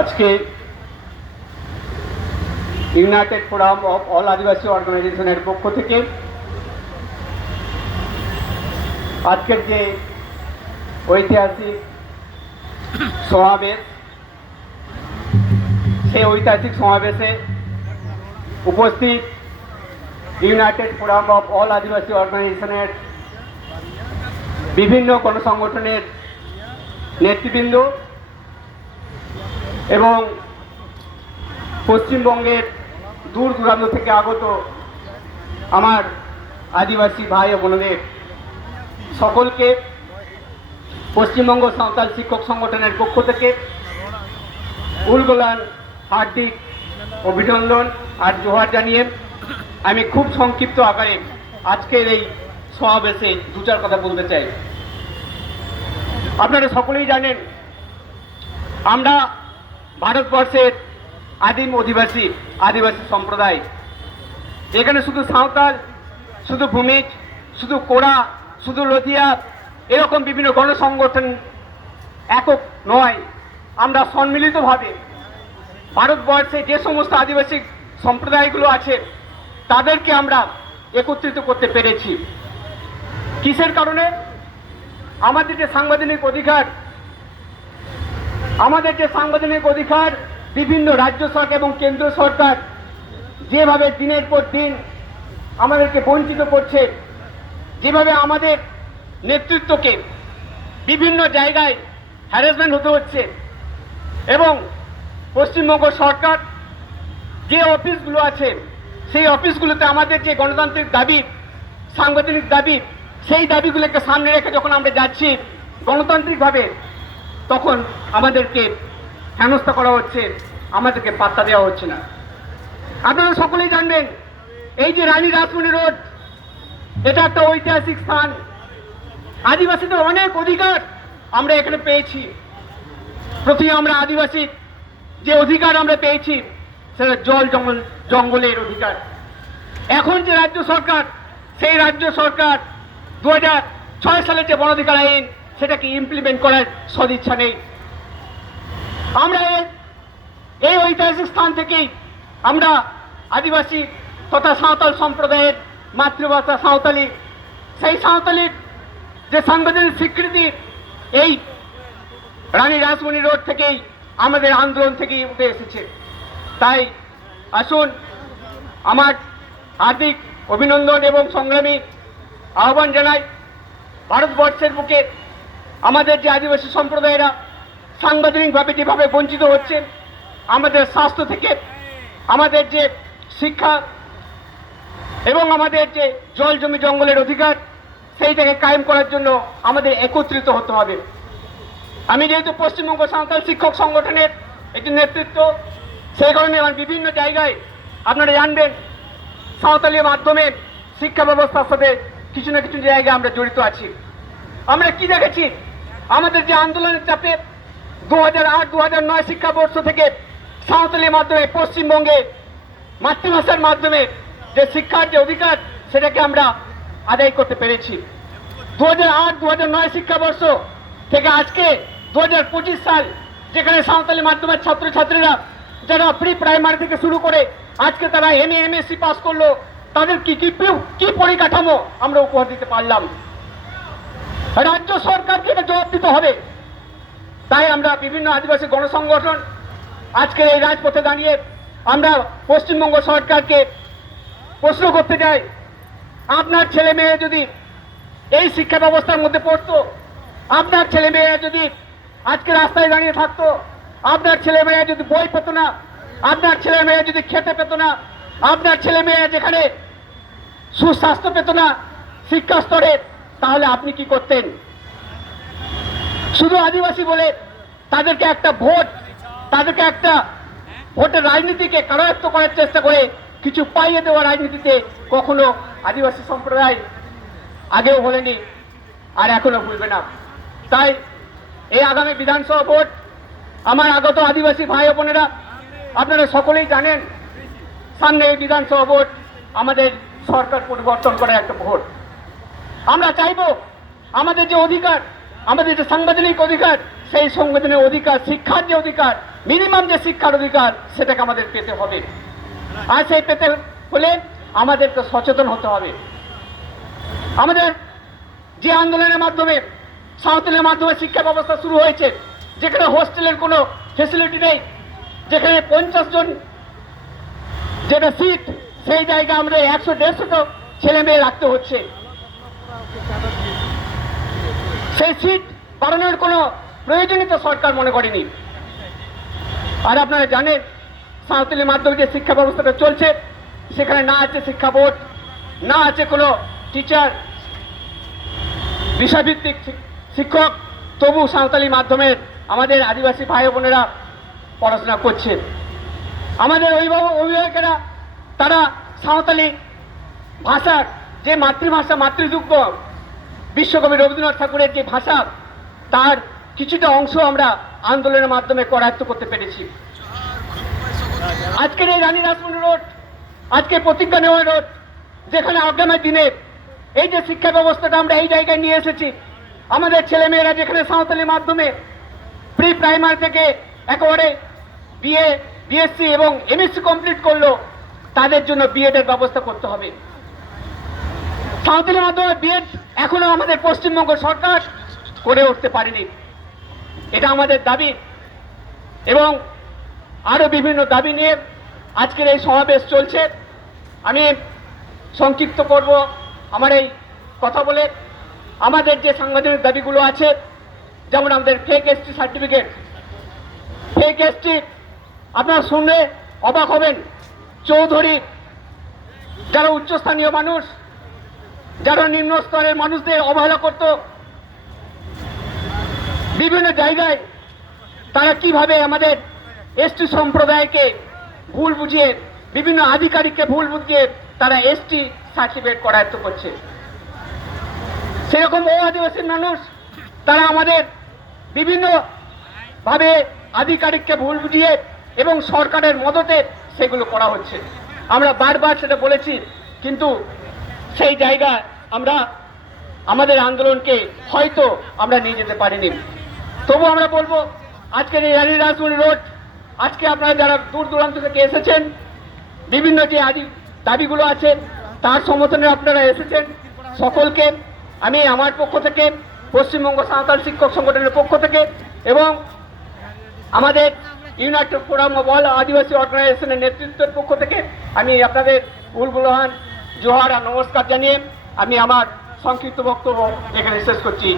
আজকে United forum of all আদিবাসী অর্গানাইজেশনের পক্ষ থেকে আজকের যে ঐতিহাসিক সমাবেশ, সেই ঐতিহাসিক সমাবেশে উপস্থিত ইউনাইটেড ফোরাম অফ অল আদিবাসী অর্গানাইজেশনের বিভিন্ন গণসংগঠনের নেতৃবৃন্দ এবং পশ্চিমবঙ্গের দূর দূরান্ত থেকে আগত আমার আদিবাসী ভাই ও বোনদের সকলকে পশ্চিমবঙ্গ সাঁওতাল শিক্ষক সংগঠনের পক্ষ থেকে উলগোলান হার্দিক অভিনন্দন আর জোহার জানিয়ে আমি খুব সংক্ষিপ্ত আকারে আজকের এই সমাবেশে দু চার কথা বলতে চাই। আপনারা সকলেই জানেন, আমরা ভারতবর্ষের আদিম আদিবাসী সম্প্রদায়। এখানে শুধু সাঁওতাল, শুধু ভূমিজ, শুধু কোড়া, শুধু লথিয়া, এরকম বিভিন্ন গণসংগঠন একক নয়, আমরা সম্মিলিতভাবে ভারতবর্ষে যে সমস্ত আদিবাসী সম্প্রদায়গুলো আছে তাদেরকে আমরা একত্রিত করতে পেরেছি। কিসের কারণে? আমাদের যে সাংবিধানিক অধিকার বিভিন্ন রাজ্য সরকার এবং কেন্দ্র সরকার যেভাবে দিনের পর দিন আমাদেরকে বঞ্চিত করছে, যেভাবে আমাদের নেতৃত্বকে বিভিন্ন জায়গায় হ্যারাসমেন্ট হতে হচ্ছে, এবং পশ্চিমবঙ্গ সরকার যে অফিসগুলো আছে সেই অফিসগুলোতে আমাদের যে গণতান্ত্রিক দাবি, সাংবিধানিক দাবি, সেই দাবিগুলোকে সামনে রেখে যখন আমরা যাচ্ছি গণতান্ত্রিকভাবে, তখন আমাদেরকে হেনস্থা করা হচ্ছে, আমাদেরকে পাত্তা দেওয়া হচ্ছে না। আপনারা সকলেই জানবেন, এই যে রানী রাসমণি রোড, এটা একটা ঐতিহাসিক স্থান। আদিবাসীদের অনেক অধিকার আমরা এখানে পেয়েছি। প্রথমে আমরা আদিবাসী যে অধিকার আমরা পেয়েছি সেটা জঙ্গলের অধিকার। এখন যে রাজ্য সরকার, সেই রাজ্য সরকার 2006 সালের যে বন অধিকার আইন, সেটাকে ইমপ্লিমেন্ট করার সদিচ্ছা নেই। আমরা এই ঐতিহাসিক স্থান থেকেই আমরা আদিবাসী তথা সাঁওতাল সম্প্রদায়ের মাতৃভাষা সাঁওতালি, সেই সাঁওতালির যে সাংবিধানিক স্বীকৃতি এই রানী রাসমণি রোড থেকেই আমাদের আন্দোলন থেকেই উঠে এসেছে। তাই আসুন, আমার হার্দিক অভিনন্দন এবং সংগ্রামী আহ্বান জানাই, ভারতবর্ষের বুকে আমাদের যে আদিবাসী সম্প্রদায়েরা সাংবিধানিকভাবে যেভাবে বঞ্চিত হচ্ছে, আমাদের স্বাস্থ্য থেকে আমাদের যে শিক্ষা এবং আমাদের যে জল জমি জঙ্গলের অধিকার, সেইটাকে কায়েম করার জন্য আমাদের একত্রিত হতে হবে। আমি যেহেতু পশ্চিমবঙ্গ সাঁওতাল শিক্ষক সংগঠনের একটি নেতৃত্ব, সেই কারণে আমার বিভিন্ন জায়গায় আপনারা জানবেন সাঁওতালি মাধ্যমে শিক্ষা ব্যবস্থার সাথে কিছু না কিছু জায়গায় আমরা জড়িত আছি। আমরা কি দেখেছি, আমাদের যে আন্দোলনের চাপে 2008-2009 শিক্ষাবর্ষ থেকে সাঁওতালি মাধ্যমে পশ্চিমবঙ্গে মাতৃভাষার মাধ্যমে যে শিক্ষার যে অধিকার, সেটাকে আমরা আদায় করতে পেরেছি। 2008-2009 শিক্ষাবর্ষ থেকে আজকে 2025 সাল, যেখানে সাঁওতালি মাধ্যমের ছাত্রছাত্রীরা যারা প্রি প্রাইমারি থেকে শুরু করে আজকে তারা MA MSc পাস করলো, তাদের কি পরিকাঠামো আমরা উপহার দিতে পারলাম? রাজ্য সরকারকে এটা জবাব দিতে হবে। তাই আমরা বিভিন্ন আদিবাসী গণসংগঠন আজকের এই রাজপথে দাঁড়িয়ে আমরা পশ্চিমবঙ্গ সরকারকে প্রশ্ন করতে চাই, আপনার ছেলে মেয়ে যদি এই শিক্ষা ব্যবস্থার মধ্যে পড়তো, আপনার ছেলে মেয়েরা যদি আজকে রাস্তায় দাঁড়িয়ে থাকতো, আপনার ছেলে মেয়েরা যদি বই পেত না, আপনার ছেলে মেয়েরা যদি খেতে পেত না, আপনার ছেলে মেয়েরা যেখানে সুস্বাস্থ্য পেত না শিক্ষা স্তরে, তাহলে আপনি কি করতেন? শুধু আদিবাসী বলে তাদেরকে একটা ভোটের রাজনীতিকে কারায়ত্ত করার চেষ্টা করে কিছু পাইয়ে দেওয়া রাজনীতিতে কখনো আদিবাসী সম্প্রদায় আগেও বলেনি আর এখনো ভুলবে না। তাই এই আগামী বিধানসভা ভোট, আমার আগত আদিবাসী ভাই বোনেরা, আপনারা সকলেই জানেন, সামনে এই বিধানসভা ভোট আমাদের সরকার পরিবর্তন করার একটা ভোট। আমরা চাইব আমাদের যে অধিকার, আমাদের যে সাংবিধানিক অধিকার, সেই সাংবিধানিক অধিকার, শিক্ষার যে অধিকার, মিনিমাম যে শিক্ষার অধিকার সেটাকে আমাদের পেতে হবে। আর সেই পেতে হলে আমাদেরকে সচেতন হতে হবে। আমাদের যে আন্দোলনের মাধ্যমে সাঁওতালের মাধ্যমে শিক্ষা ব্যবস্থা শুরু হয়েছে, যেখানে হোস্টেলের কোনো ফেসিলিটি নেই, যেখানে 50 জন যেটা সিট, সেই জায়গায় আমাদের 100-150 ছেলে মেয়ে রাখতে হচ্ছে। সেই সিট বাড়ানোর কোনো প্রয়োজনীয়তা সরকার মনে করেনি। আর আপনারা জানেন সাঁওতালি মাধ্যমে যে শিক্ষা ব্যবস্থাটা চলছে, সেখানে না আছে শিক্ষা বোর্ড, না আছে কোনো টিচার, বিষয়ভিত্তিক শিক্ষক, তবু সাঁওতালি মাধ্যমের আমাদের আদিবাসী ভাই বোনেরা পড়াশোনা করছে। আমাদের অভিভাবকেরা তারা সাঁওতালি ভাষার যে মাতৃভাষা, মাতৃযুক্ত বিশ্বকবি রবীন্দ্রনাথ ঠাকুরের যে ভাষা, তার কিছুটা অংশ আমরা আন্দোলনের মাধ্যমে করায়ত্ত করতে পেরেছি। আজকের এই রানী রাসমণি রোড, আজকে প্রতিজ্ঞা নেওয়া রোড, যেখানে আগামী দিনে এই যে শিক্ষা ব্যবস্থাটা আমরা এই জায়গায় নিয়ে এসেছি, আমাদের ছেলেমেয়েরা যেখানে সাঁওতালি মাধ্যমে প্রি প্রাইমারি থেকে একেবারে বিএ, বিএসসি এবং এমএসসি কমপ্লিট করলো, তাদের জন্য বিএড এর ব্যবস্থা করতে হবে। সাঁওতালি মাধ্যমে বিএড এখনো আমাদের পশ্চিমবঙ্গ সরকার করে উঠতে পারেনি। এটা আমাদের দাবি এবং আরো বিভিন্ন দাবি নিয়ে আজকের এই সমাবেশ চলছে। আমি সংক্ষিপ্ত করব আমার এই কথা বলে। আমাদের যে সাংবিধানিক দাবিগুলো আছে, যেমন আমাদের fake ST certificate, fake ST আপনারা শুনলে অবাক হবেন। চৌধুরী যারা উচ্চস্থানীয় মানুষ, যারা নিম্ন স্তরের মানুষদের অবহেলা করত, বিভিন্ন জায়গায় তারা কিভাবে আমাদের এসটি সম্প্রদায়কে ভুল বুঝিয়ে, বিভিন্ন আধিকারিককে ভুল বুঝিয়ে তারা এসটি সার্টিফিকেট করায়ত্ত করছে। সেরকম বহু আদিবাসী মানুষ তারা আমাদের বিভিন্ন ভাবে আধিকারিককে ভুল বুঝিয়ে এবং সরকারের মদতে সেগুলো করা হচ্ছে। আমরা বারবার সেটা বলেছি, কিন্তু সেই জায়গায় আমরা আমাদের আন্দোলনকে হয়তো আমরা নিয়ে যেতে পারিনি। তবু আমরা বলবো, আজকের এই রানী রাসমণি রোড, আজকে আপনারা যারা দূর দূরান্ত থেকে এসেছেন, বিভিন্ন যে দাবিগুলো আছে তার সমর্থনে আপনারা এসেছেন, সকলকে আমি আমার পক্ষ থেকে, পশ্চিমবঙ্গ সাঁওতাল শিক্ষক সংগঠনের পক্ষ থেকে এবং আমাদের ইউনাইটেড ফোরাম অফ অল আদিবাসী অর্গানাইজেশনের নেতৃত্বের পক্ষ থেকে আমি আপনাদের উলগুলহান জোহার আর নমস্কার জানিয়ে আমি আমার সংক্ষিপ্ত বক্তব্য এখানে শেষ করছি।